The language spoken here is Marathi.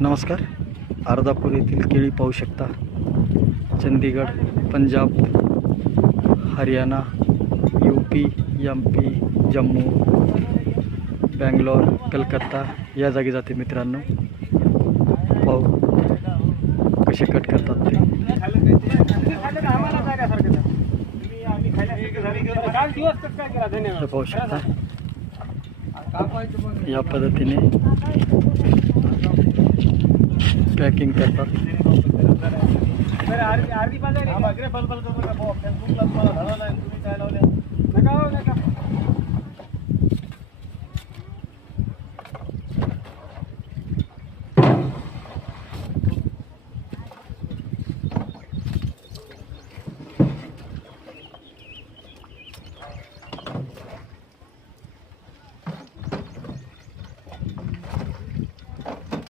नमस्कार. अर्धापूर येथील केळी पाहू शकता. Chandigarh Punjab Haryana U P M P Jammu Bangalore Calcutta या जागी जाते मित्रांनो. पाहू कसे कट करतात ते. पाहू शकता. या पद्धतीने पॅकिंग करतात. अर्धी